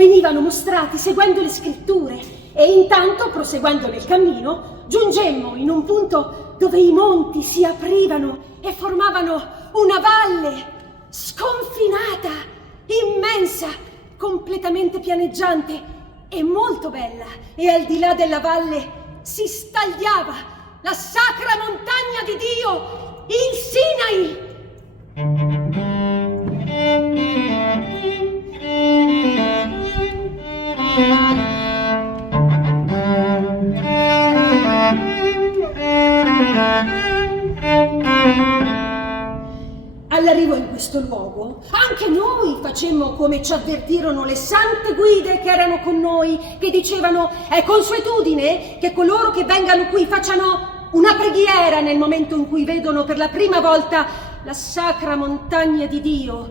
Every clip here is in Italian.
venivano mostrati seguendo le scritture e intanto, proseguendo nel cammino, giungemmo in un punto dove i monti si aprivano e formavano una valle sconfinata, immensa, completamente pianeggiante e molto bella, e al di là della valle si stagliava la sacra montagna di Dio, il Sinai. All'arrivo in questo luogo, anche noi facemmo come ci avvertirono le sante guide che erano con noi, che dicevano: è consuetudine che coloro che vengano qui facciano una preghiera nel momento in cui vedono per la prima volta la sacra montagna di Dio.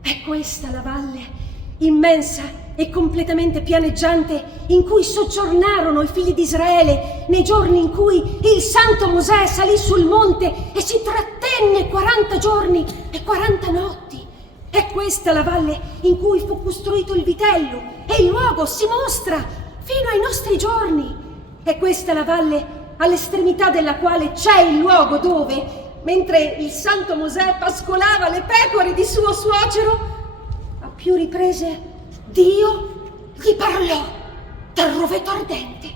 È questa la valle immensa e completamente pianeggiante in cui soggiornarono i figli di Israele nei giorni in cui il santo Mosè salì sul monte e si trattenne 40 giorni e 40 notti. È questa la valle in cui fu costruito il vitello e il luogo si mostra fino ai nostri giorni. È questa la valle all'estremità della quale c'è il luogo dove, mentre il santo Mosè pascolava le pecore di suo suocero, a più riprese Dio gli parlò dal roveto ardente.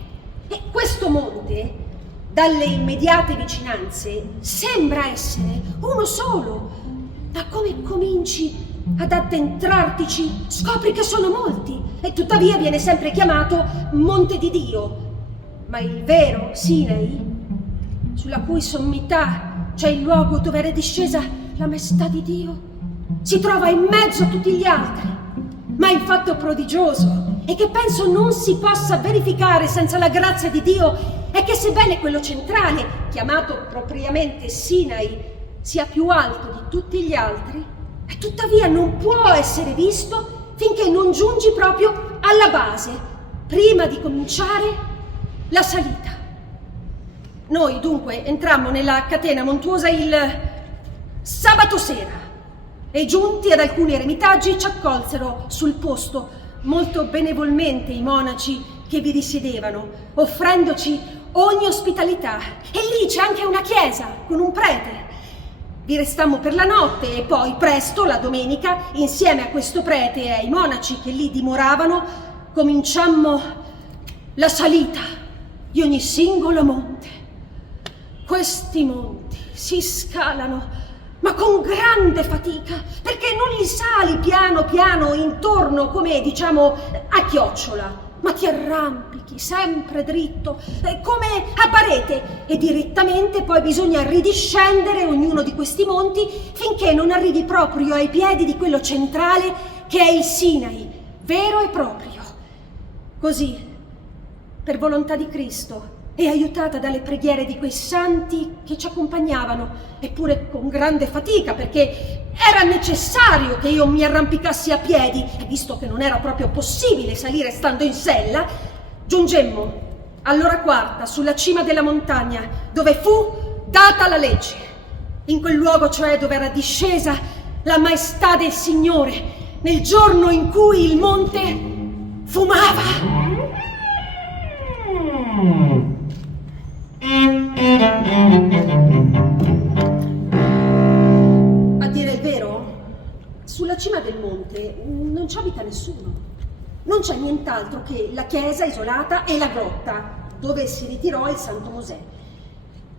E questo monte, dalle immediate vicinanze, sembra essere uno solo, ma come cominci ad addentrartici scopri che sono molti, e tuttavia viene sempre chiamato Monte di Dio. Ma il vero Sinai, sulla cui sommità c'è il luogo dove era discesa la maestà di Dio, si trova in mezzo a tutti gli altri. Ma il fatto prodigioso, e che penso non si possa verificare senza la grazia di Dio, è che sebbene quello centrale, chiamato propriamente Sinai, sia più alto di tutti gli altri, e tuttavia non può essere visto finché non giungi proprio alla base, prima di cominciare la salita. Noi dunque entrammo nella catena montuosa il sabato sera, e giunti ad alcuni eremitaggi ci accolsero sul posto molto benevolmente i monaci che vi risiedevano, offrendoci ogni ospitalità. E lì c'è anche una chiesa con un prete. Vi restammo per la notte e poi presto, la domenica, insieme a questo prete e ai monaci che lì dimoravano, cominciammo la salita di ogni singolo monte. Questi monti si scalano ma con grande fatica, perché non li sali piano piano intorno come, diciamo, a chiocciola, ma ti arrampichi sempre dritto, come a parete, e direttamente poi bisogna ridiscendere ognuno di questi monti finché non arrivi proprio ai piedi di quello centrale che è il Sinai, vero e proprio. Così, per volontà di Cristo, e aiutata dalle preghiere di quei santi che ci accompagnavano, eppure con grande fatica, perché era necessario che io mi arrampicassi a piedi, e visto che non era proprio possibile salire stando in sella, giungemmo all'ora quarta sulla cima della montagna, dove fu data la legge, in quel luogo cioè dove era discesa la maestà del Signore, nel giorno in cui il monte fumava. A dire il vero, sulla cima del monte non ci abita nessuno. Non c'è nient'altro che la chiesa isolata e la grotta dove si ritirò il santo Mosè.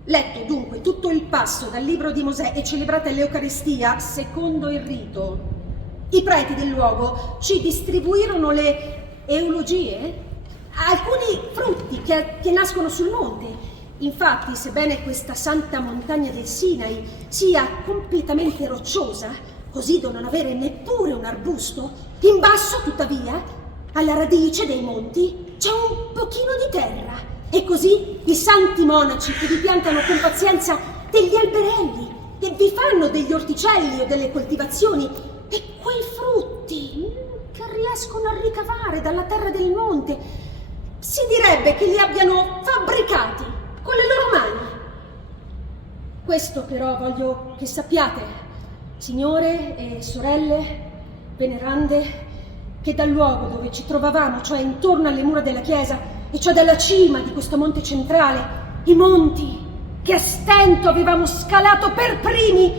Letto dunque tutto il passo dal libro di Mosè e celebrata l'Eucaristia secondo il rito, i preti del luogo ci distribuirono le eulogie, alcuni frutti che nascono sul monte. Infatti, sebbene questa santa montagna del Sinai sia completamente rocciosa, così da non avere neppure un arbusto, in basso, tuttavia, alla radice dei monti, c'è un pochino di terra. E così i santi monaci che vi piantano con pazienza degli alberelli e vi fanno degli orticelli o delle coltivazioni, e quei frutti che riescono a ricavare dalla terra del monte, si direbbe che li abbiano fabbricati con le loro mani. Questo però voglio che sappiate, signore e sorelle venerande, che dal luogo dove ci trovavamo, cioè intorno alle mura della chiesa, e cioè dalla cima di questo monte centrale, i monti che a stento avevamo scalato per primi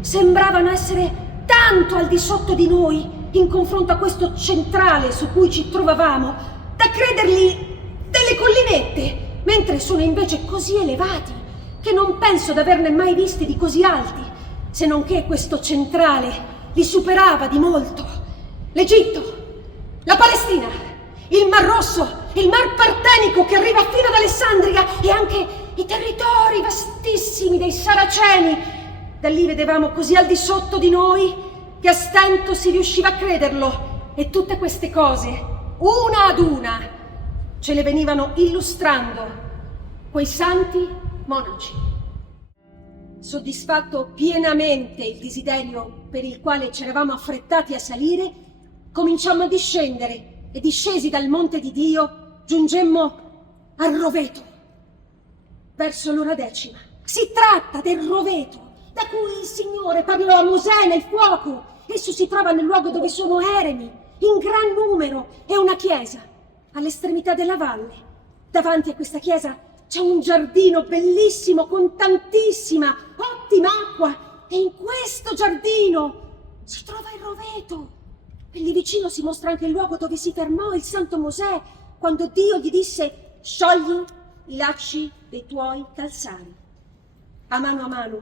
sembravano essere tanto al di sotto di noi in confronto a questo centrale su cui ci trovavamo, da crederli delle collinette, mentre sono invece così elevati che non penso d'averne mai visti di così alti, se non che questo centrale li superava di molto. L'Egitto, la Palestina, il Mar Rosso, il Mar Partenico che arriva fino ad Alessandria e anche i territori vastissimi dei Saraceni. Da lì vedevamo così al di sotto di noi che a stento si riusciva a crederlo, e tutte queste cose, una ad una, ce le venivano illustrando quei santi monaci. Soddisfatto pienamente il desiderio per il quale ci eravamo affrettati a salire, cominciammo a discendere e, discesi dal monte di Dio, giungemmo al Roveto, verso l'ora 10. Si tratta del Roveto, da cui il Signore parlò a Mosè nel fuoco. Esso si trova nel luogo dove sono eremi, in gran numero, e una chiesa, all'estremità della valle. Davanti a questa chiesa c'è un giardino bellissimo con tantissima, ottima acqua, e in questo giardino si trova il Roveto. E lì vicino si mostra anche il luogo dove si fermò il santo Mosè quando Dio gli disse: sciogli i lacci dei tuoi calzari. A mano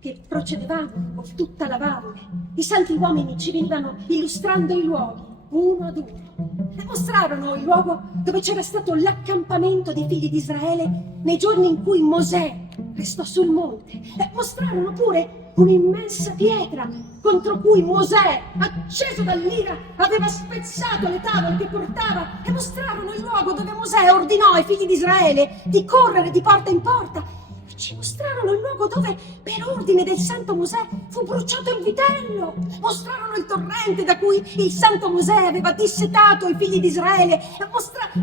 che procedevamo per tutta la valle, i santi uomini ci venivano illustrando i luoghi, uno ad uno, e mostrarono il luogo dove c'era stato l'accampamento dei figli di Israele nei giorni in cui Mosè restò sul monte, e mostrarono pure un'immensa pietra contro cui Mosè, acceso dall'ira, aveva spezzato le tavole che portava, e mostrarono il luogo dove Mosè ordinò ai figli di Israele di correre di porta in porta. Ci mostrarono il luogo dove, per ordine del santo Mosè, fu bruciato il vitello. Mostrarono il torrente da cui il santo Mosè aveva dissetato i figli di Israele.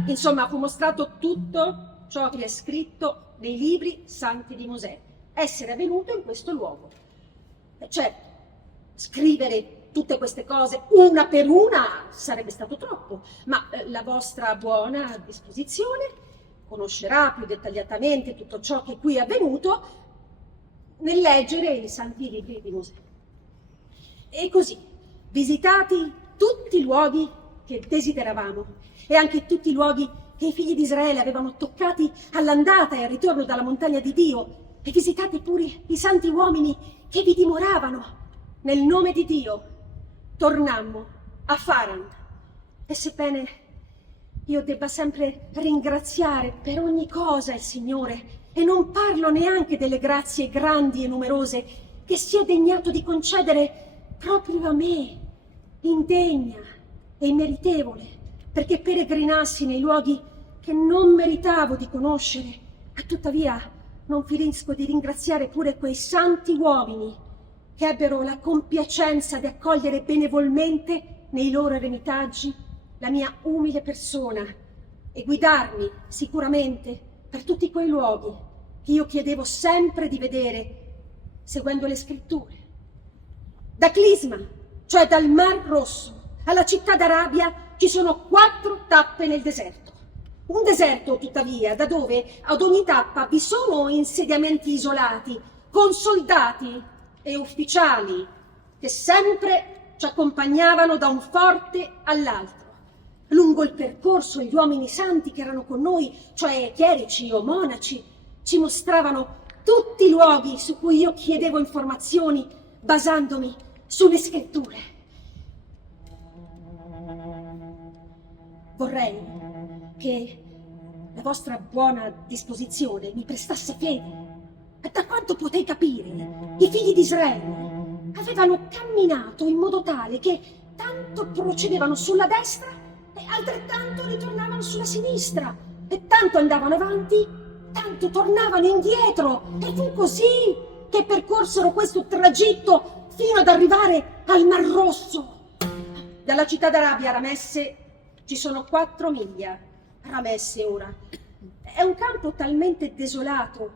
Insomma, fu mostrato tutto ciò che è scritto nei libri santi di Mosè, essere avvenuto in questo luogo. Certo, scrivere tutte queste cose una per una sarebbe stato troppo, ma la vostra buona disposizione conoscerà più dettagliatamente tutto ciò che qui è avvenuto nel leggere i santi libri di Mosè. E così, visitati tutti i luoghi che desideravamo e anche tutti i luoghi che i figli di Israele avevano toccati all'andata e al ritorno dalla montagna di Dio, e visitati pure i santi uomini che vi dimoravano, nel nome di Dio tornammo a Faran. E sebbene io debba sempre ringraziare per ogni cosa il Signore, e non parlo neanche delle grazie grandi e numerose che si è degnato di concedere proprio a me, indegna e immeritevole, perché peregrinassi nei luoghi che non meritavo di conoscere, e tuttavia non finisco di ringraziare pure quei santi uomini che ebbero la compiacenza di accogliere benevolmente nei loro eremitaggi la mia umile persona e guidarmi sicuramente per tutti quei luoghi che io chiedevo sempre di vedere seguendo le scritture. Da Clisma, cioè dal Mar Rosso, alla città d'Arabia ci sono 4 tappe nel deserto. Un deserto, tuttavia, da dove ad ogni tappa vi sono insediamenti isolati, con soldati e ufficiali che sempre ci accompagnavano da un forte all'altro. Lungo il percorso gli uomini santi che erano con noi, cioè chierici o monaci, ci mostravano tutti i luoghi su cui io chiedevo informazioni basandomi sulle scritture. Vorrei che la vostra buona disposizione mi prestasse fede. E da quanto potei capire, i figli di Israele avevano camminato in modo tale che tanto procedevano sulla destra e altrettanto ritornavano sulla sinistra, e tanto andavano avanti, tanto tornavano indietro, e fu così che percorsero questo tragitto fino ad arrivare al Mar Rosso. Dalla città d'Arabia a Ramesse ci sono 4 miglia. Ramesse ora è un campo talmente desolato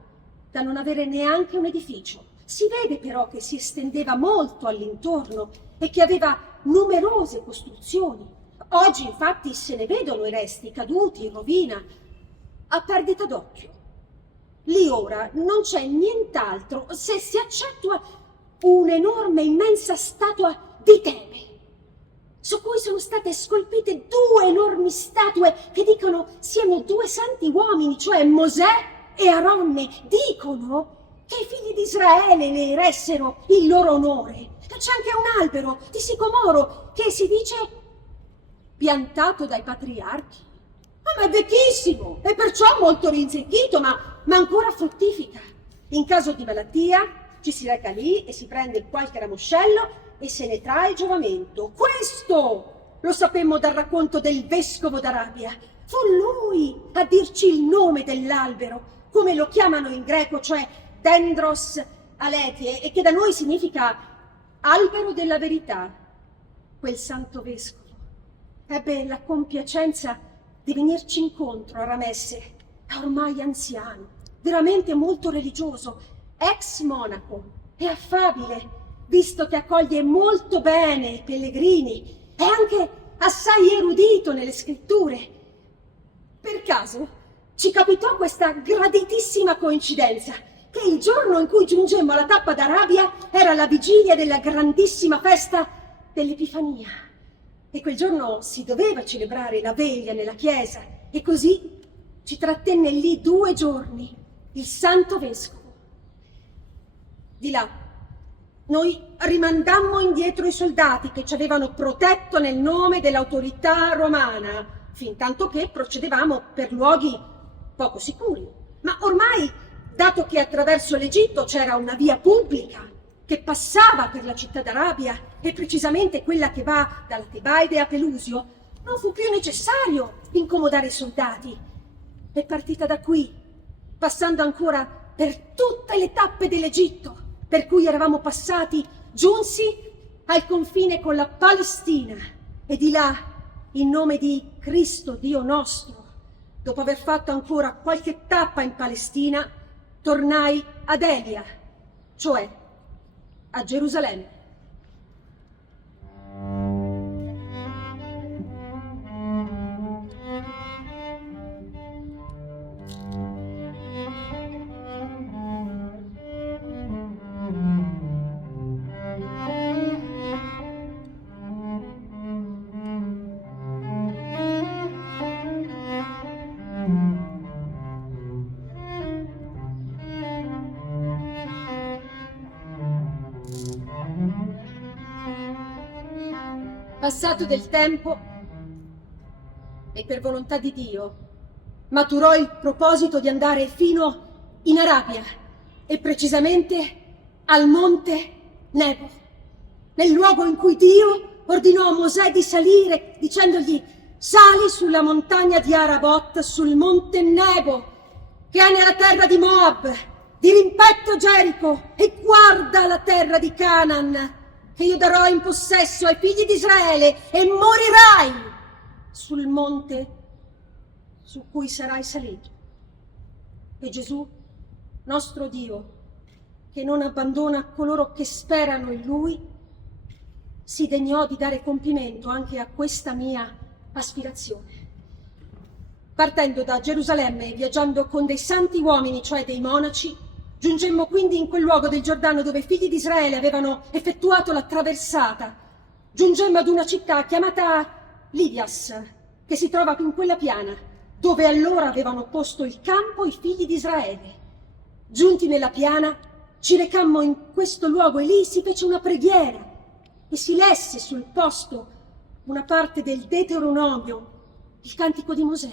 da non avere neanche un edificio. Si vede però che si estendeva molto all'intorno e che aveva numerose costruzioni. Oggi infatti se ne vedono i resti caduti in rovina, a perdita d'occhio. Lì ora non c'è nient'altro se si accentua un'enorme, immensa statua di Tebe, su cui sono state scolpite 2 enormi statue che dicono siano 2 santi uomini, cioè Mosè e Aronne. Dicono che i figli di Israele ne eressero il loro onore. C'è anche un albero di sicomoro che si dice piantato dai patriarchi. Ma è vecchissimo e perciò molto rinzecchito, ma ancora fruttifica. In caso di malattia ci si reca lì e si prende qualche ramoscello e se ne trae giovamento. Questo lo sapemmo dal racconto del vescovo d'Arabia. Fu lui a dirci il nome dell'albero, come lo chiamano in greco, cioè dendros aletie, e che da noi significa albero della verità. Quel santo vescovo ebbe la compiacenza di venirci incontro a Ramesse, ormai anziano, veramente molto religioso, ex monaco e affabile, visto che accoglie molto bene i pellegrini, e anche assai erudito nelle scritture. Per caso ci capitò questa graditissima coincidenza, che il giorno in cui giungemmo alla tappa d'Arabia era la vigilia della grandissima festa dell'Epifania. E quel giorno si doveva celebrare la veglia nella chiesa, e così ci trattenne lì 2 giorni il santo vescovo. Di là noi rimandammo indietro i soldati che ci avevano protetto nel nome dell'autorità romana, fin tanto che procedevamo per luoghi poco sicuri. Ma ormai, dato che attraverso l'Egitto c'era una via pubblica che passava per la città d'Arabia, e precisamente quella che va dalla Tebaide a Pelusio, non fu più necessario incomodare i soldati. E partita da qui, passando ancora per tutte le tappe dell'Egitto per cui eravamo passati, giunsi al confine con la Palestina, e di là, in nome di Cristo Dio nostro, dopo aver fatto ancora qualche tappa in Palestina, tornai ad Elia, cioè a Gerusalemme. Passato del tempo, e per volontà di Dio, maturò il proposito di andare fino in Arabia, e precisamente al monte Nebo, nel luogo in cui Dio ordinò a Mosè di salire, dicendogli: sali sulla montagna di Arabot, sul monte Nebo, che è nella terra di Moab, di rimpetto Gerico, e guarda la terra di Canaan, che io darò in possesso ai figli di Israele, e morirai sul monte su cui sarai salito. E Gesù, nostro Dio, che non abbandona coloro che sperano in Lui, si degnò di dare compimento anche a questa mia aspirazione. Partendo da Gerusalemme e viaggiando con dei santi uomini, cioè dei monaci, giungemmo quindi in quel luogo del Giordano dove i figli di Israele avevano effettuato la traversata. Giungemmo ad una città chiamata Lidias, che si trova in quella piana, dove allora avevano posto il campo i figli di Israele. Giunti nella piana, ci recammo in questo luogo e lì si fece una preghiera e si lesse sul posto una parte del Deuteronomio, il cantico di Mosè.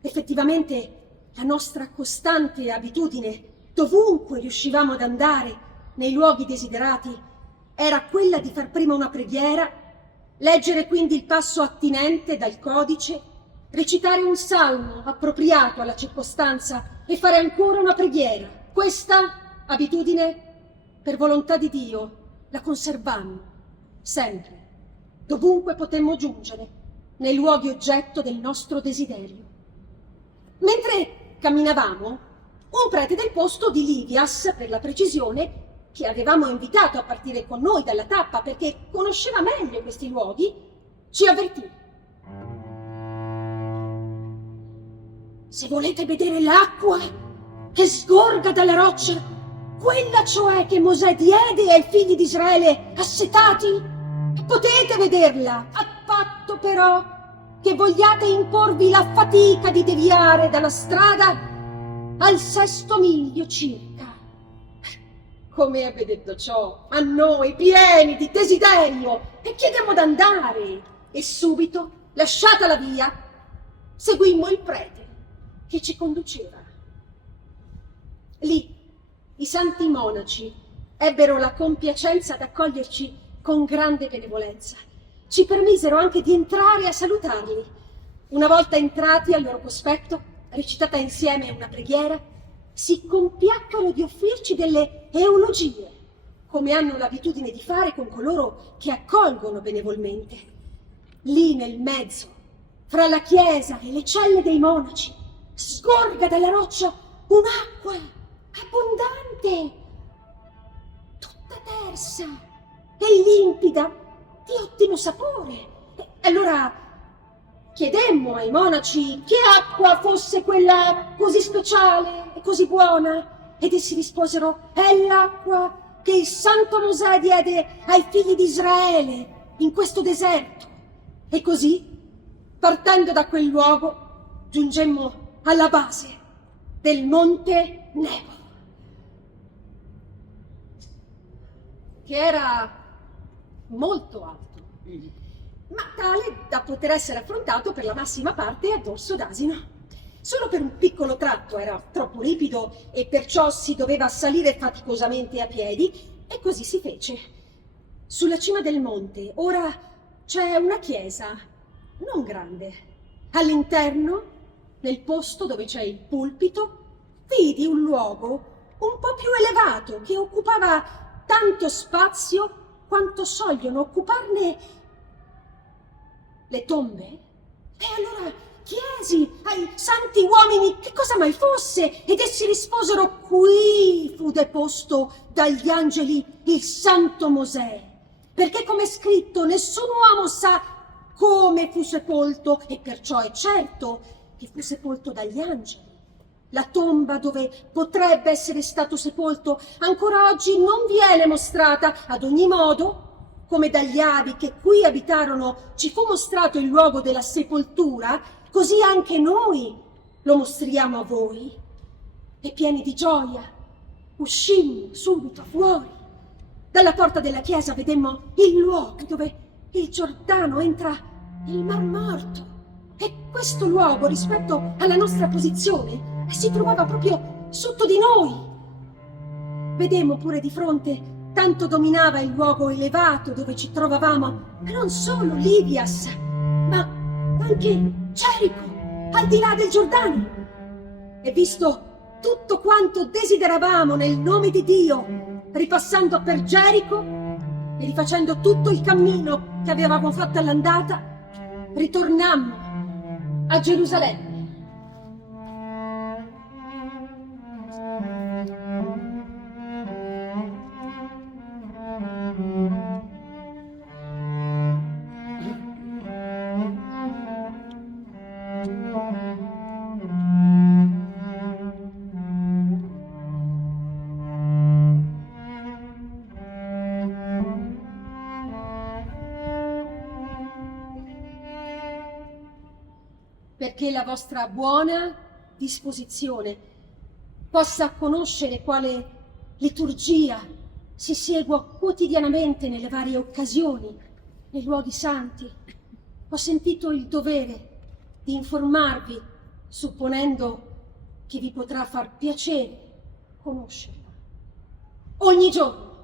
Effettivamente la nostra costante abitudine, dovunque riuscivamo ad andare, nei luoghi desiderati, era quella di far prima una preghiera, leggere quindi il passo attinente dal codice, recitare un salmo appropriato alla circostanza e fare ancora una preghiera. Questa abitudine, per volontà di Dio, la conservammo sempre, dovunque potemmo giungere, nei luoghi oggetto del nostro desiderio. Mentre camminavamo, un prete del posto di Lidias, per la precisione, che avevamo invitato a partire con noi dalla tappa perché conosceva meglio questi luoghi, ci avvertì: Se volete vedere l'acqua che sgorga dalla roccia, quella cioè che Mosè diede ai figli di Israele assetati, potete vederla, a patto però che vogliate imporvi la fatica di deviare dalla strada al 6° miglio circa. Come ebbe detto ciò, a noi, pieni di desiderio, e chiedemmo d'andare, e subito, lasciata la via, seguimmo il prete che ci conduceva. Lì i santi monaci ebbero la compiacenza d'accoglierci con grande benevolenza. Ci permisero anche di entrare a salutarli. Una volta entrati al loro cospetto, recitata insieme una preghiera, si compiacquero di offrirci delle eulogie, come hanno l'abitudine di fare con coloro che accolgono benevolmente. Lì nel mezzo, fra la chiesa e le celle dei monaci, sgorga dalla roccia un'acqua abbondante, tutta tersa e limpida, di ottimo sapore. E allora chiedemmo ai monaci che acqua fosse quella così speciale e così buona, ed essi risposero: è l'acqua che il santo Mosè diede ai figli di Israele in questo deserto. E così, partendo da quel luogo, giungemmo alla base del monte Nebo, che era molto alto, ma tale da poter essere affrontato per la massima parte a dorso d'asino. Solo per un piccolo tratto era troppo ripido e perciò si doveva salire faticosamente a piedi, e così si fece. Sulla cima del monte ora c'è una chiesa, non grande. All'interno, nel posto dove c'è il pulpito, vidi un luogo un po' più elevato che occupava tanto spazio quanto sogliono occuparne le tombe. E allora chiesi ai santi uomini che cosa mai fosse, ed essi risposero: qui fu deposto dagli angeli il santo Mosè, perché come è scritto nessun uomo sa come fu sepolto, e perciò è certo che fu sepolto dagli angeli. La tomba dove potrebbe essere stato sepolto ancora oggi non viene mostrata. Ad ogni modo, come dagli avi che qui abitarono ci fu mostrato il luogo della sepoltura, così anche noi lo mostriamo a voi. E pieni di gioia uscimmo subito fuori. Dalla porta della chiesa vedemmo il luogo dove il Giordano entra il Mar Morto. E questo luogo, rispetto alla nostra posizione, si trovava proprio sotto di noi. Vedemmo pure di fronte, tanto dominava il luogo elevato dove ci trovavamo, non solo Livias, ma anche Gerico, al di là del Giordano. E visto tutto quanto desideravamo nel nome di Dio, ripassando per Gerico e rifacendo tutto il cammino che avevamo fatto all'andata, ritornammo a Gerusalemme. Perché la vostra buona disposizione possa conoscere quale liturgia si segua quotidianamente nelle varie occasioni, nei luoghi santi, ho sentito il dovere di informarvi, supponendo che vi potrà far piacere conoscerla. Ogni giorno,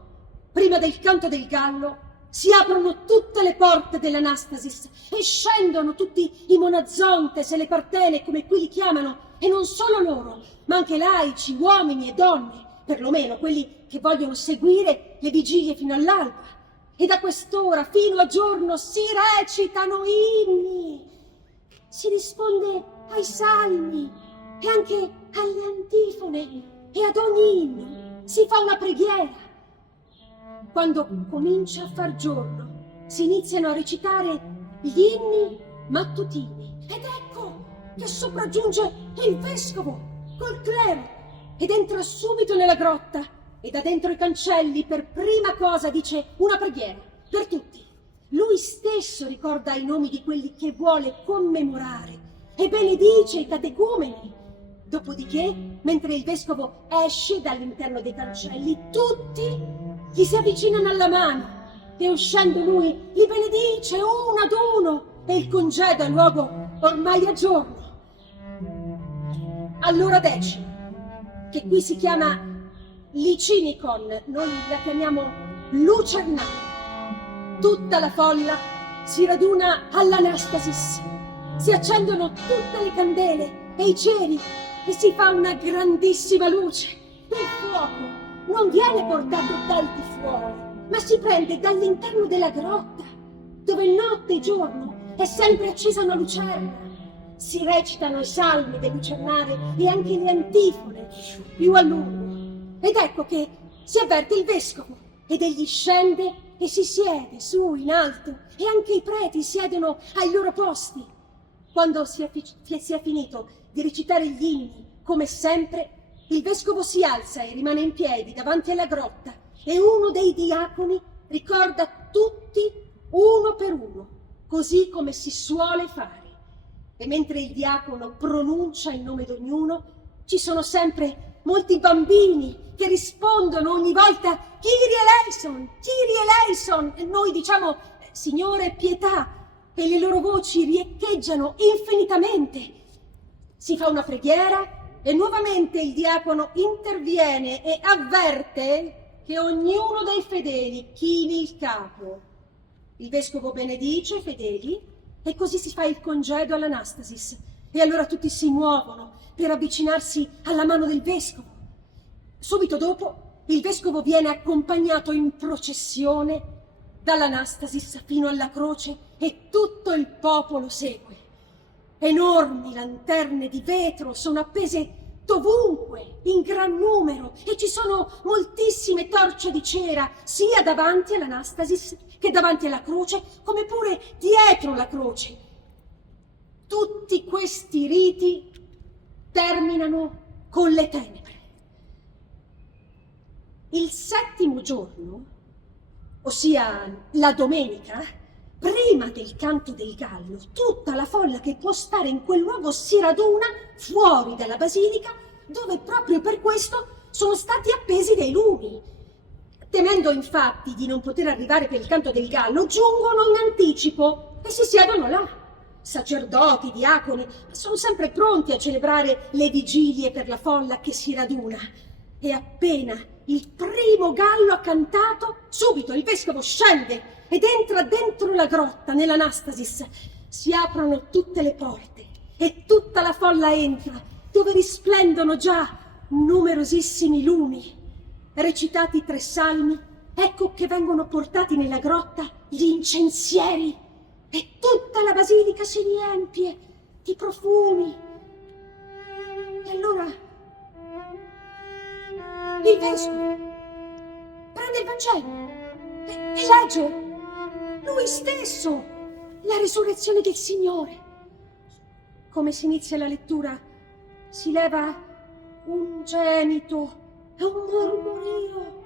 prima del canto del gallo, si aprono tutte le porte dell'Anastasis e scendono tutti i monazontes e le partene, come qui li chiamano, e non solo loro, ma anche laici, uomini e donne, perlomeno quelli che vogliono seguire le vigilie fino all'alba. E da quest'ora fino a giorno si recitano inni, si risponde ai salmi e anche alle antifone, e ad ogni inno si fa una preghiera. Quando comincia a far giorno, si iniziano a recitare gli inni mattutini. Ed ecco che sopraggiunge il vescovo col clero ed entra subito nella grotta e da dentro i cancelli per prima cosa dice una preghiera per tutti. Lui stesso ricorda i nomi di quelli che vuole commemorare e benedice i catecumeni. Dopodiché, mentre il vescovo esce dall'interno dei cancelli, tutti gli si avvicinano alla mano e uscendo lui li benedice uno ad uno e il congeda luogo ormai a giorno. All'ora 10, che qui si chiama Licinicon, noi la chiamiamo Lucernare. Tutta la folla si raduna all'Anastasis, si accendono tutte le candele e i ceri e si fa una grandissima luce. Il fuoco non viene portato dal di fuori, ma si prende dall'interno della grotta, dove notte e giorno è sempre accesa una lucerna. Si recitano i salmi del lucernare e anche le antifone più a lungo. Ed ecco che si avverte il vescovo ed egli scende e si siede su in alto e anche i preti siedono ai loro posti. Quando si è finito di recitare gli inni, come sempre, il vescovo si alza e rimane in piedi davanti alla grotta e uno dei diaconi ricorda tutti uno per uno, così come si suole fare. E mentre il diacono pronuncia il nome di ognuno, ci sono sempre molti bambini che rispondono ogni volta Kyrie eleison, Kyrie eleison, e noi diciamo Signore pietà, e le loro voci riecheggiano infinitamente. Si fa una preghiera e nuovamente il diacono interviene e avverte che ognuno dei fedeli chini il capo. Il vescovo benedice i fedeli e così si fa il congedo all'Anastasis e allora tutti si muovono per avvicinarsi alla mano del vescovo. Subito dopo il vescovo viene accompagnato in processione dall'Anastasis fino alla croce e tutto il popolo segue. Enormi lanterne di vetro sono appese dovunque, in gran numero, e ci sono moltissime torce di cera, sia davanti all'Anastasis che davanti alla croce, come pure dietro la croce. Tutti questi riti terminano con le tenebre. Il 7° giorno, ossia la domenica, prima del canto del gallo, tutta la folla che può stare in quel luogo si raduna fuori dalla basilica, dove proprio per questo sono stati appesi dei lumi. Temendo infatti di non poter arrivare per il canto del gallo, giungono in anticipo e si siedono là. Sacerdoti, diaconi, sono sempre pronti a celebrare le vigilie per la folla che si raduna. E appena il primo gallo ha cantato, subito il vescovo scende ed entra dentro la grotta nell'Anastasis. Si aprono tutte le porte e tutta la folla entra, dove risplendono già numerosissimi lumi. Recitati 3 salmi, ecco che vengono portati nella grotta gli incensieri e tutta la basilica si riempie di profumi. E allora il vescovo prende il Vangelo e legge lui stesso la risurrezione del Signore. Come si inizia la lettura, si leva un gemito e un mormorio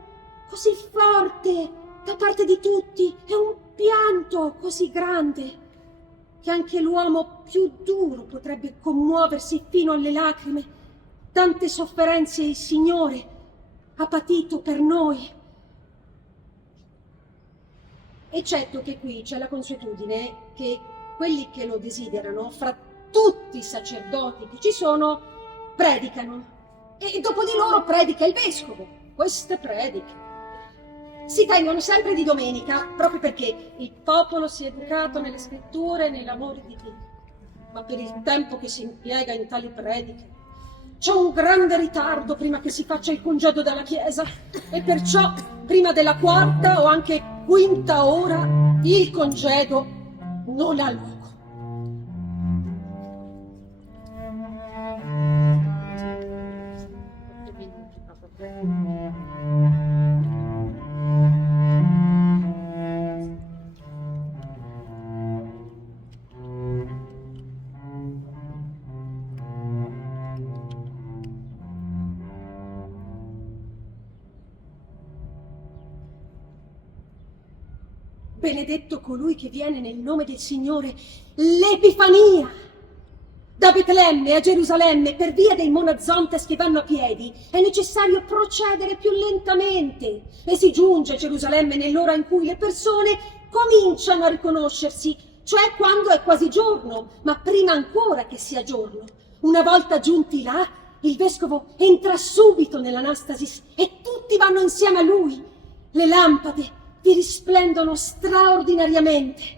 così forte da parte di tutti e un pianto così grande che anche l'uomo più duro potrebbe commuoversi fino alle lacrime. Tante sofferenze il Signore ha patito per noi. Eccetto che qui c'è la consuetudine che quelli che lo desiderano, fra tutti i sacerdoti che ci sono, predicano. E dopo di loro predica il vescovo. Queste prediche si tengono sempre di domenica, proprio perché il popolo si è educato nelle scritture e nell'amore di Dio. Ma per il tempo che si impiega in tali prediche, c'è un grande ritardo prima che si faccia il congedo dalla chiesa e perciò prima della 4ª o anche 5ª ora il congedo non ha luogo. benedetto colui che viene nel nome del Signore, l'Epifania. Da Betlemme a Gerusalemme, per via dei monazontes che vanno a piedi, è necessario procedere più lentamente e si giunge a Gerusalemme nell'ora in cui le persone cominciano a riconoscersi, cioè quando è quasi giorno, ma prima ancora che sia giorno. Una volta giunti là, il vescovo entra subito nell'Anastasis e tutti vanno insieme a lui. Le lampade vi risplendono straordinariamente.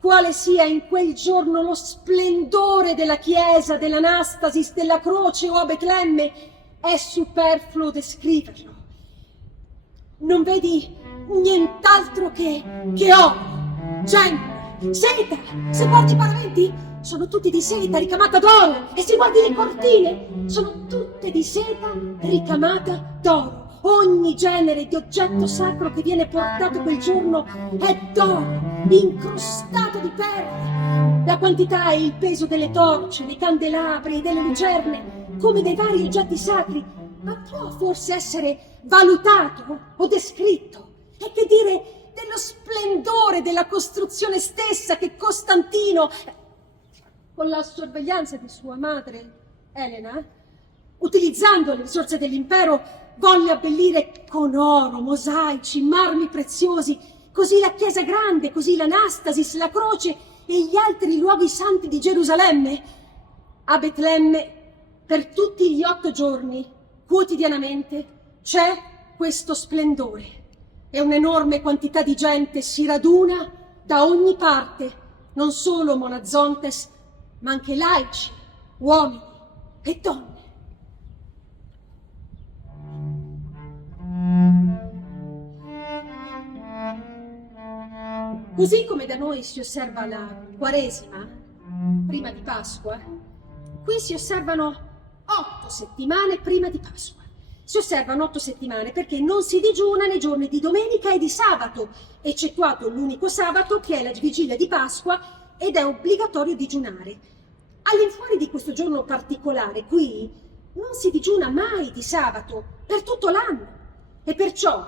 Quale sia in quel giorno lo splendore della chiesa, dell'Anastasis, della croce o a Betlemme, è superfluo descriverlo. Non vedi nient'altro che oro, gemme, seta. Se guardi i paraventi, sono tutti di seta ricamata d'oro, e se guardi le cortine, sono tutte di seta ricamata d'oro. Ogni genere di oggetto sacro che viene portato quel giorno è d'oro, incrostato di perle. La quantità e il peso delle torce, dei candelabri e delle lucerne, come dei vari oggetti sacri, ma può forse essere valutato o descritto? E che dire dello splendore della costruzione stessa che Costantino, con la sorveglianza di sua madre Elena, utilizzando le risorse dell'impero, volle abbellire con oro, mosaici, marmi preziosi, così la chiesa grande, così l'Anastasis, la croce e gli altri luoghi santi di Gerusalemme. A Betlemme, per tutti gli 8 giorni, quotidianamente, c'è questo splendore e un'enorme quantità di gente si raduna da ogni parte, non solo monazontes, ma anche laici, uomini e donne. Così come da noi si osserva la Quaresima, prima di Pasqua, qui si osservano 8 settimane prima di Pasqua. Si osservano 8 settimane perché non si digiuna nei giorni di domenica e di sabato, eccettuato l'unico sabato che è la vigilia di Pasqua, ed è obbligatorio digiunare. All'infuori di questo giorno particolare, qui non si digiuna mai di sabato per tutto l'anno, e perciò,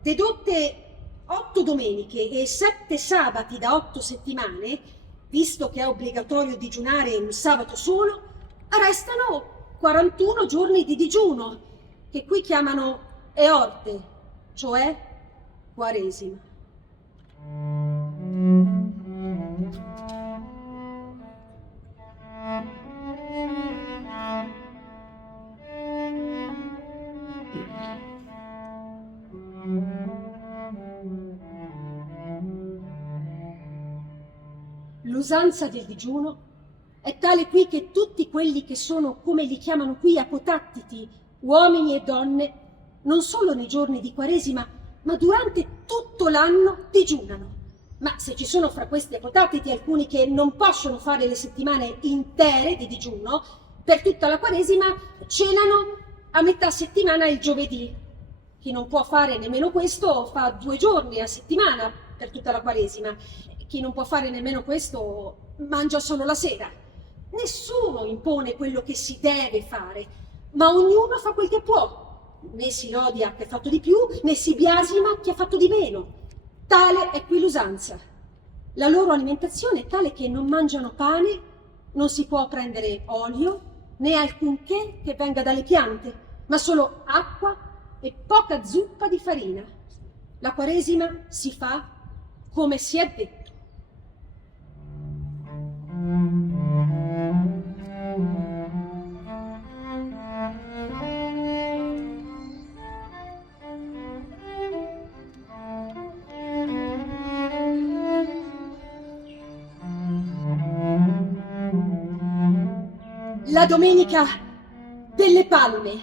dedotte 8 domeniche e 7 sabati da 8 settimane, visto che è obbligatorio digiunare un sabato solo, restano 41 giorni di digiuno, che qui chiamano eorte, cioè Quaresima. L'usanza del digiuno è tale qui che tutti quelli che sono, come li chiamano qui, apotattiti, uomini e donne, non solo nei giorni di Quaresima, ma durante tutto l'anno digiunano. Ma se ci sono fra questi apotattiti alcuni che non possono fare le settimane intere di digiuno, per tutta la Quaresima cenano a metà settimana il giovedì. Chi non può fare nemmeno questo fa 2 giorni a settimana per tutta la Quaresima. Chi non può fare nemmeno questo mangia solo la sera. Nessuno impone quello che si deve fare, ma ognuno fa quel che può. Né si lodia chi ha fatto di più, né si biasima chi ha fatto di meno. Tale è qui l'usanza. La loro alimentazione è tale che non mangiano pane, non si può prendere olio, né alcunché che venga dalle piante, ma solo acqua e poca zuppa di farina. La Quaresima si fa come si è detto. La domenica delle Palme,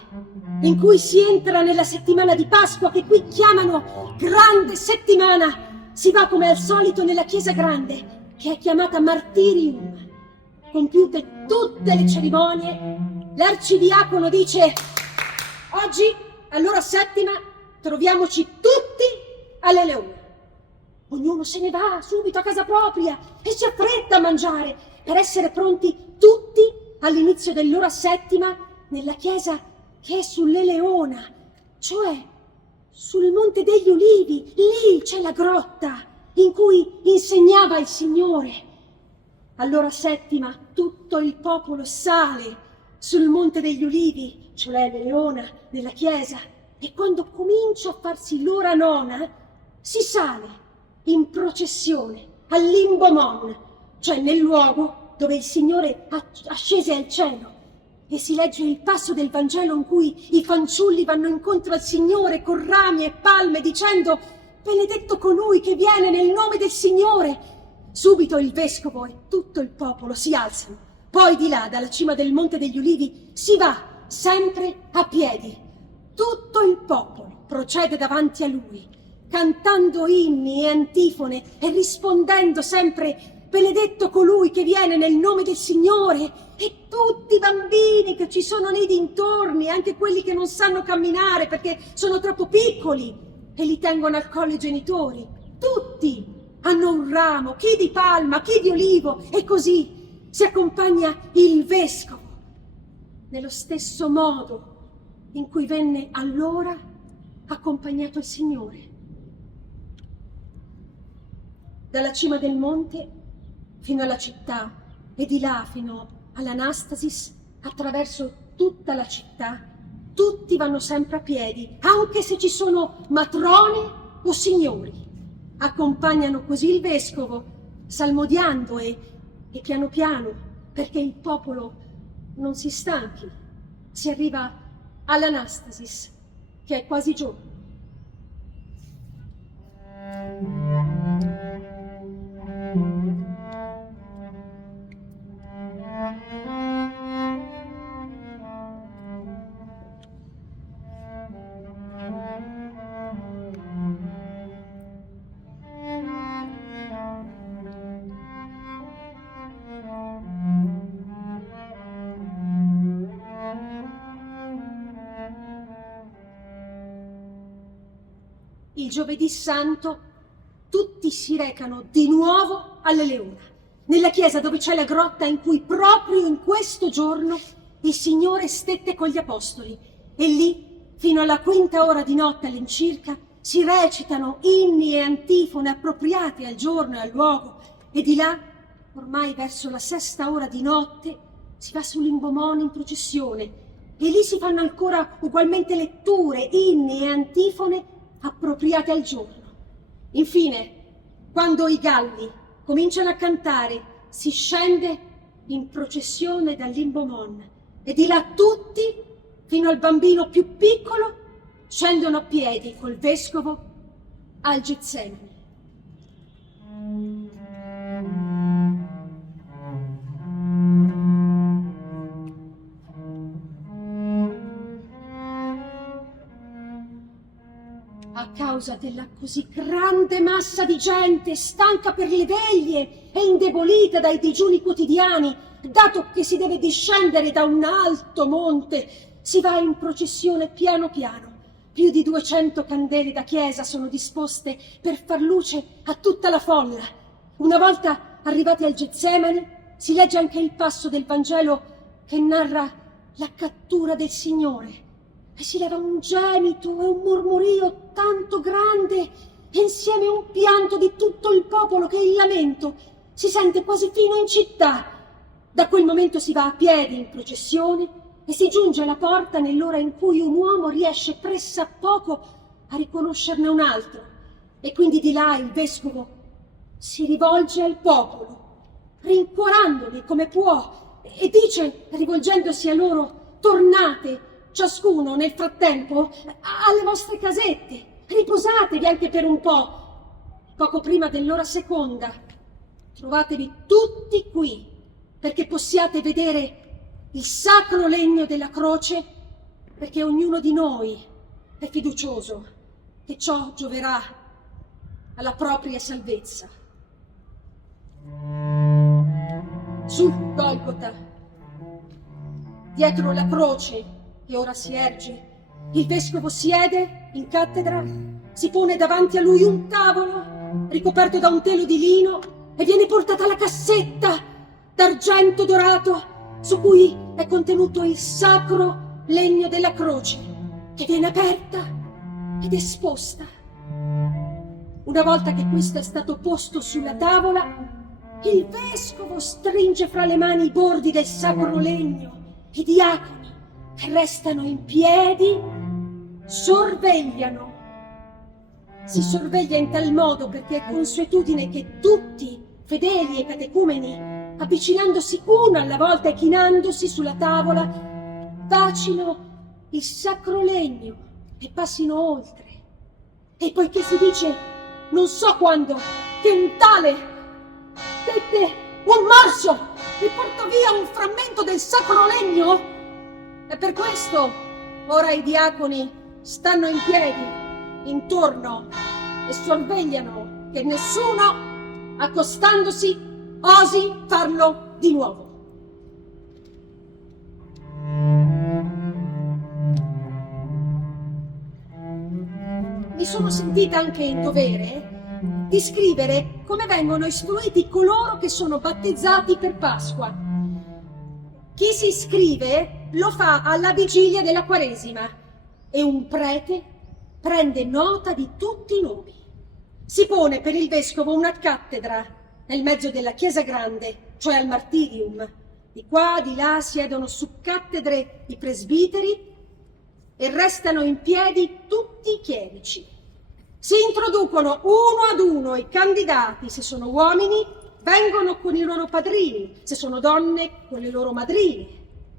in cui si entra nella settimana di Pasqua, che qui chiamano Grande Settimana, si va come al solito nella chiesa grande, che è chiamata Martirium. Compiute tutte le cerimonie, l'arcidiacono dice: oggi, all'ora 7, troviamoci tutti alle leone. Ognuno se ne va subito a casa propria e si affretta a mangiare per essere pronti tutti all'inizio dell'ora 7 nella chiesa che è sull'Eleona, cioè sul Monte degli Ulivi. Lì c'è la grotta in cui insegnava il Signore. All'ora settima tutto il popolo sale sul Monte degli Ulivi, cioè l'Eleona, nella chiesa, e quando comincia a farsi l'ora nona, si sale in processione all'Imbomon, cioè nel luogo dove il Signore ascese al cielo, e si legge il passo del Vangelo in cui i fanciulli vanno incontro al Signore con rami e palme dicendo: benedetto colui che viene nel nome del Signore. Subito il vescovo e tutto il popolo si alzano. Poi di là, dalla cima del Monte degli Ulivi, si va sempre a piedi. Tutto il popolo procede davanti a lui, cantando inni e antifone e rispondendo sempre: benedetto colui che viene nel nome del Signore. E tutti i bambini che ci sono nei dintorni, anche quelli che non sanno camminare perché sono troppo piccoli e li tengono al collo i genitori, tutti hanno un ramo, chi di palma, chi di olivo, e così si accompagna il vescovo nello stesso modo in cui venne allora accompagnato il Signore. Dalla cima del monte fino alla città e di là fino all'Anastasis, attraverso tutta la città, tutti vanno sempre a piedi, anche se ci sono matrone o signori. Accompagnano così il vescovo, salmodiando e piano piano, perché il popolo non si stanchi. Si arriva all'Anastasis, che è quasi giorno. Il giovedì santo tutti si recano di nuovo all'Eleona, nella chiesa dove c'è la grotta in cui proprio in questo giorno il Signore stette con gli apostoli, e lì, fino alla 5ª ora di notte all'incirca, si recitano inni e antifone appropriate al giorno e al luogo, e di là, ormai verso la 6ª ora di notte, si va sull'Imbomon in processione, e lì si fanno ancora ugualmente letture, inni e antifone appropriate al giorno. Infine, quando i galli cominciano a cantare, si scende in processione dall'Imbomon, e di là tutti, fino al bambino più piccolo, scendono a piedi col vescovo al Getsemani. A causa della così grande massa di gente, stanca per le veglie e indebolita dai digiuni quotidiani, dato che si deve discendere da un alto monte, si va in processione piano piano. Più di 200 candele da chiesa sono disposte per far luce a tutta la folla. Una volta arrivati al Getsemani, si legge anche il passo del Vangelo che narra la cattura del Signore. E si leva un gemito e un mormorio tanto grande, e insieme un pianto di tutto il popolo che il lamento si sente quasi fino in città. Da quel momento si va a piedi in processione e si giunge alla porta nell'ora in cui un uomo riesce pressappoco a riconoscerne un altro, e quindi di là il vescovo si rivolge al popolo, rincuorandoli come può, e dice, rivolgendosi a loro: tornate ciascuno nel frattempo alle vostre casette, riposatevi anche per un po'. Poco prima dell'ora seconda trovatevi tutti qui, perché possiate vedere il sacro legno della croce, perché ognuno di noi è fiducioso che ciò gioverà alla propria salvezza. Sul Golgota, dietro la croce che ora si erge, il vescovo siede in cattedra, si pone davanti a lui un tavolo ricoperto da un telo di lino e viene portata la cassetta d'argento dorato su cui è contenuto il sacro legno della croce, che viene aperta ed esposta. Una volta che questo è stato posto sulla tavola, il vescovo stringe fra le mani i bordi del sacro legno. I diaconi, che restano in piedi, sorvegliano. Si sorveglia in tal modo perché è consuetudine che tutti, fedeli e catecumeni, avvicinandosi uno alla volta e chinandosi sulla tavola, bacino il sacro legno e passino oltre. E poiché si dice, non so quando, che un tale dette un morso e portò via un frammento del sacro legno, e per questo ora i diaconi stanno in piedi intorno e sorvegliano che nessuno, accostandosi, osi farlo di nuovo. Mi sono sentita anche in dovere di scrivere come vengono istruiti coloro che sono battezzati per Pasqua. Chi si iscrive lo fa alla vigilia della Quaresima e un prete prende nota di tutti i nomi. Si pone per il vescovo una cattedra nel mezzo della chiesa grande, cioè al martirium. Di qua, di là siedono su cattedre i presbiteri e restano in piedi tutti i chierici. Si introducono uno ad uno i candidati, se sono uomini, vengono con i loro padrini, se sono donne, con le loro madrine.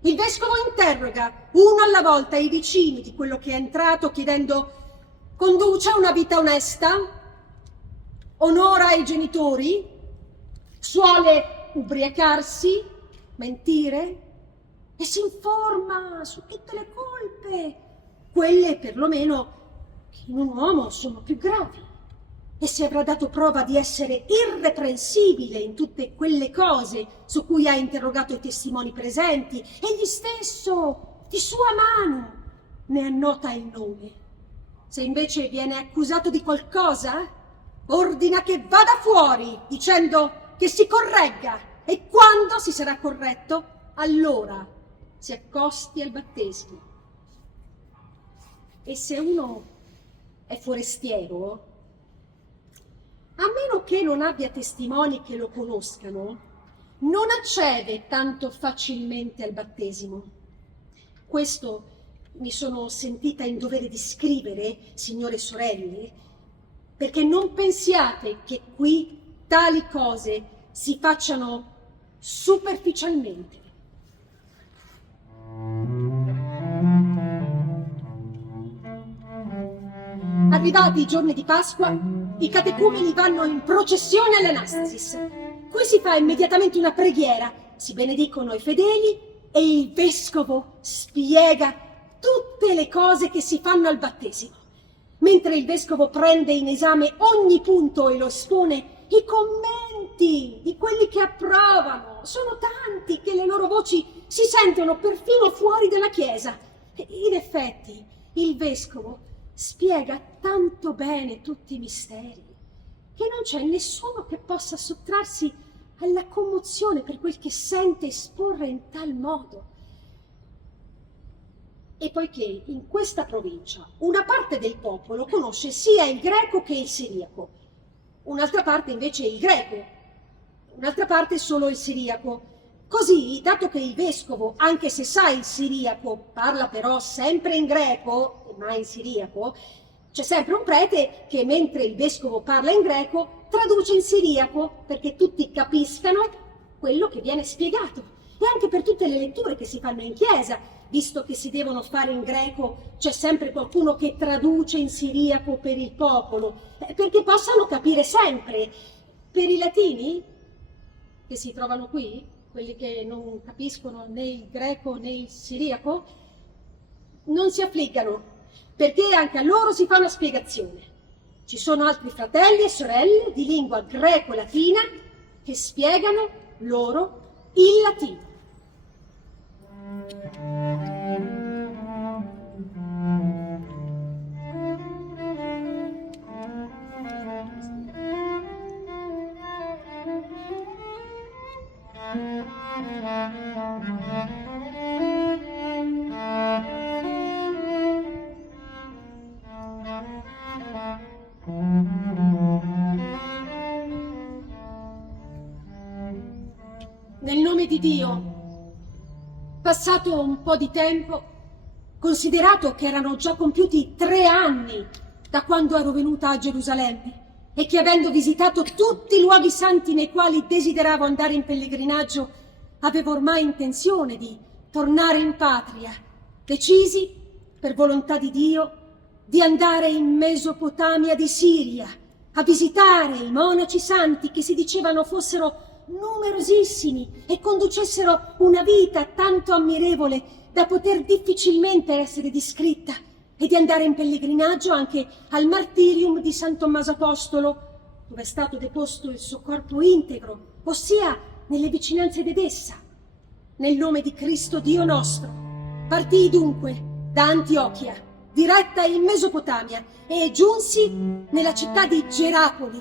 Il vescovo interroga uno alla volta i vicini di quello che è entrato, chiedendo: conduce una vita onesta? Onora i genitori? Suole ubriacarsi? Mentire? E si informa su tutte le colpe, quelle perlomeno che in un uomo sono più gravi, e se avrà dato prova di essere irreprensibile in tutte quelle cose su cui ha interrogato i testimoni presenti, egli stesso, di sua mano, ne annota il nome. Se invece viene accusato di qualcosa, ordina che vada fuori, dicendo che si corregga, e quando si sarà corretto, allora si accosti al battesimo. E se uno è forestiero, a meno che non abbia testimoni che lo conoscano, non accede tanto facilmente al battesimo. Questo mi sono sentita in dovere di scrivere, signore sorelle, perché non pensiate che qui tali cose si facciano superficialmente. Arrivati i giorni di Pasqua, i catecumeni vanno in processione all'Anastasis. Qui si fa immediatamente una preghiera, si benedicono i fedeli e il vescovo spiega tutte le cose che si fanno al battesimo. Mentre il vescovo prende in esame ogni punto e lo espone, i commenti di quelli che approvano sono tanti che le loro voci si sentono perfino fuori dalla chiesa. In effetti, il vescovo spiega tanto bene tutti i misteri che non c'è nessuno che possa sottrarsi alla commozione per quel che sente esporre in tal modo. E poiché in questa provincia una parte del popolo conosce sia il greco che il siriaco, un'altra parte invece il greco, un'altra parte solo il siriaco, così, dato che il vescovo, anche se sa il siriaco, parla però sempre in greco e mai in siriaco, c'è sempre un prete che, mentre il vescovo parla in greco, traduce in siriaco perché tutti capiscano quello che viene spiegato. E anche per tutte le letture che si fanno in chiesa, visto che si devono fare in greco, c'è sempre qualcuno che traduce in siriaco per il popolo, perché possano capire sempre. Per i latini, che si trovano qui, quelli che non capiscono né il greco né il siriaco, non si affliggano, perché anche a loro si fa una spiegazione. Ci sono altri fratelli e sorelle di lingua greco-latina che spiegano loro il latino. Nel nome di Dio, passato un po' di tempo, considerato che erano già compiuti 3 anni da quando ero venuta a Gerusalemme e che avendo visitato tutti i luoghi santi nei quali desideravo andare in pellegrinaggio, avevo ormai intenzione di tornare in patria, decisi, per volontà di Dio, di andare in Mesopotamia di Siria a visitare i monaci santi che si dicevano fossero numerosissimi e conducessero una vita tanto ammirevole da poter difficilmente essere descritta, e di andare in pellegrinaggio anche al martirium di San Tommaso Apostolo, dove è stato deposto il suo corpo integro, ossia nelle vicinanze d'essa. Nel nome di Cristo Dio nostro, partii dunque da Antiochia, diretta in Mesopotamia, e giunsi nella città di Gerapoli,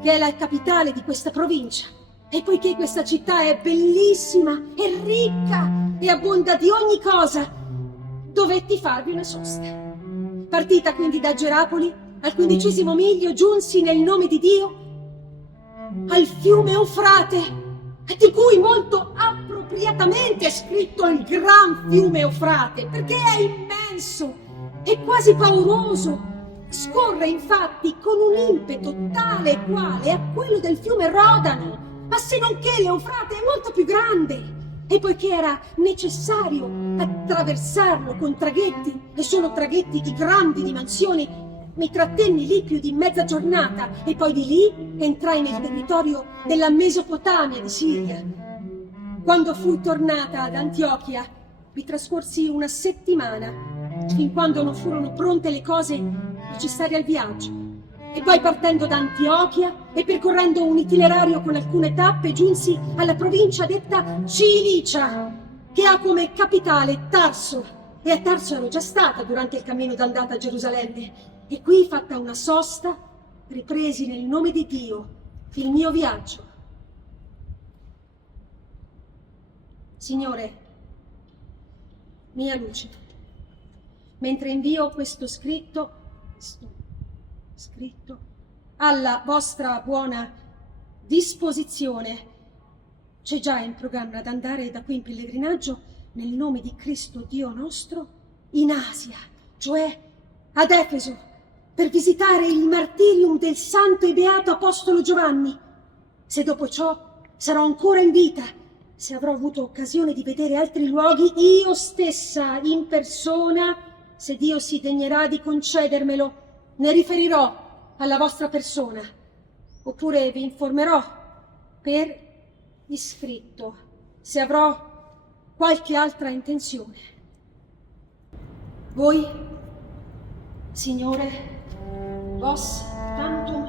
che è la capitale di questa provincia. E poiché questa città è bellissima e ricca e abbonda di ogni cosa, dovetti farvi una sosta. Partita quindi da Gerapoli, al 15° miglio giunsi nel nome di Dio al fiume Eufrate, di cui molto appropriatamente è scritto il gran fiume Eufrate, perché è immenso e quasi pauroso. Scorre infatti con un impeto tale e quale a quello del fiume Rodano, ma se non che l'Eufrate è molto più grande. E poiché era necessario attraversarlo con traghetti, e sono traghetti di grandi dimensioni, mi trattenni lì più di mezza giornata e poi di lì entrai nel territorio della Mesopotamia di Siria. Quando fui tornata ad Antiochia, vi trascorsi una settimana, fin quando non furono pronte le cose necessarie al viaggio. E poi partendo da Antiochia e percorrendo un itinerario con alcune tappe, giunsi alla provincia detta Cilicia, che ha come capitale Tarso. E a Tarso ero già stata durante il cammino d'andata a Gerusalemme. E qui, fatta una sosta, ripresi nel nome di Dio il mio viaggio. Signore, mia luce, mentre invio questo scritto alla vostra buona disposizione, c'è già in programma ad andare da qui in pellegrinaggio nel nome di Cristo Dio nostro in Asia, cioè ad Efeso, per visitare il martirium del santo e beato apostolo Giovanni. Se dopo ciò sarò ancora in vita, se avrò avuto occasione di vedere altri luoghi, io stessa in persona, se Dio si degnerà di concedermelo, ne riferirò alla vostra persona, oppure vi informerò per iscritto, se avrò qualche altra intenzione. Voi, Signore, vos tantum